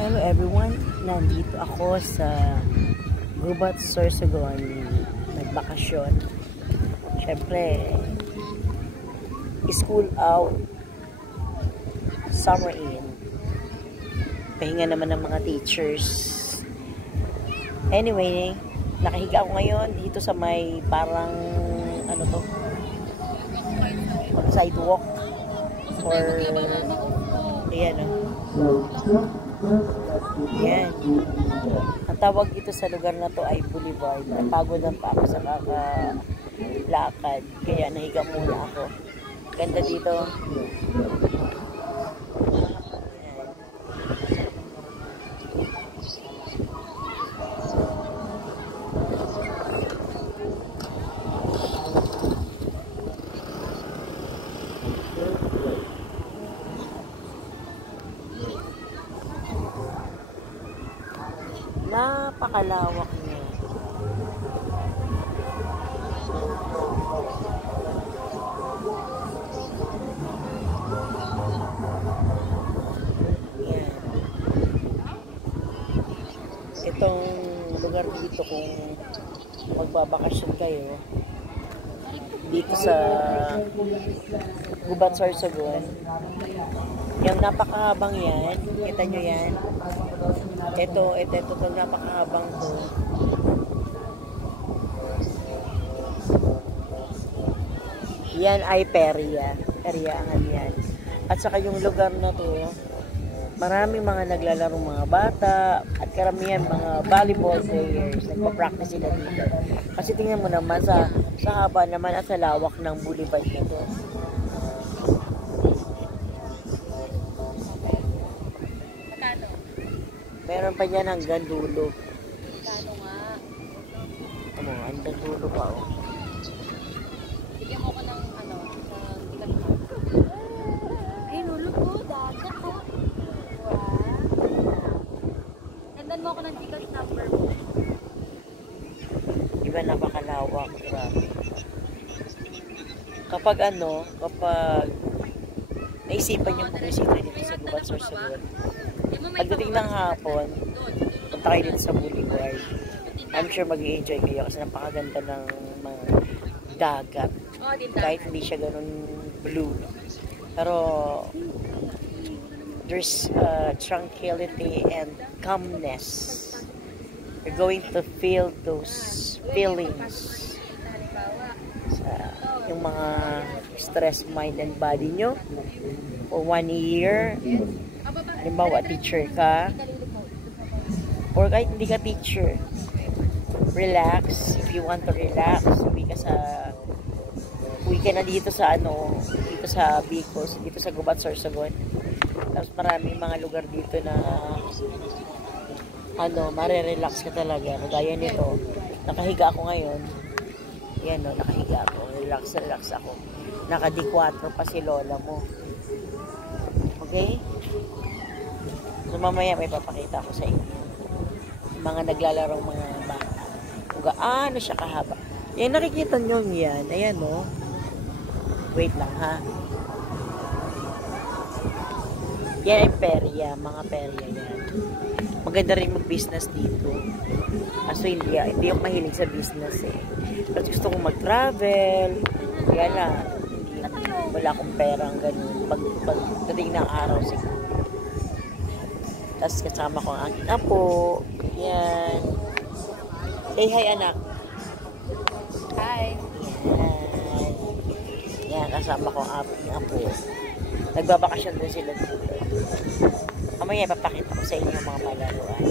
Hello everyone, nandito ako sa Gubat, Sorsogon, nagbakasyon. Syempre, school out, summer in. Pahinga naman ng mga teachers. Anyway, nakahiga ako ngayon dito sa may parang, ano to, sidewalk. Or, ayan o. Yan. Ang tawag dito sa lugar na to ay Boulevard. Napagod lang pa ako sa kakalakad. Kaya nahiga muna ako. Ganda dito. Napakalawak niya. Yan. Itong lugar dito kung magbabakasyon kayo dito sa Gubat, Sorsogon, yung napakahabang yan, kita nyo yan, ito napakahabang to. Yan ay Periangan yan. At saka yung lugar na to, maraming mga naglalarong mga bata at karamihan mga volleyball players. Nagpa-practice sila dito. Kasi tingnan mo naman sa haba naman at sa lawak ng boulevard nito. Meron pa yan hanggang dulo. Kano nga? Ano, hanggang dulo pa oh. Bigyan mo ko ng ano, tikat mo. Ay, lulo po, dagat po. Wow. Sendan mo ako ng ticket number mo. Diba napakalawak, grabe. Kapag naisipan yung bumisita dito sa Gubat, Sorsogon, pagdating ng hapon, punta kayo dito sa Boulevard. I'm sure mag-i-enjoy kayo kasi napakaganda ng mga dagat. Kahit hindi siya ganun blue. Pero there's tranquility and calmness. You're going to feel those feelings sa yung mga stress mind and body nyo for 1 year. Halimbawa, teacher ka or kahit hindi ka teacher, relax. If you want to relax, uwi ka na dito sa dito sa Bicol, dito sa Gubat, Sorsogon. Tapos maraming mga lugar dito na mare-relax ka talaga. Kagaya nito, nakahiga ako ngayon. Yan o, nakahiga ako. Relax ako. Naka-D4 pa si lola mo. Okay? So mamaya may papakita ko sa inyo mga naglalarong mga bata kung gaano siya kahaba. Yan, nakikita nyo yan. Ayan o. Wait lang ha. Yan ay perya. Mga perya yan. Maganda rin mag-business dito. Kaso hindi ako mahilig sa business eh. Pero gusto kong mag-travel. Kaya na, wala akong perang ganun. Pagdating ng araw siguro. Tapos kasama ko ang aking apo. Yan. Say hi, anak. Hi. Yan. Yan, kasama ko ang aking apo. Nagbabakasyon din sila dito. Mamaya ipapakita ko sa inyo yung mga palaruan.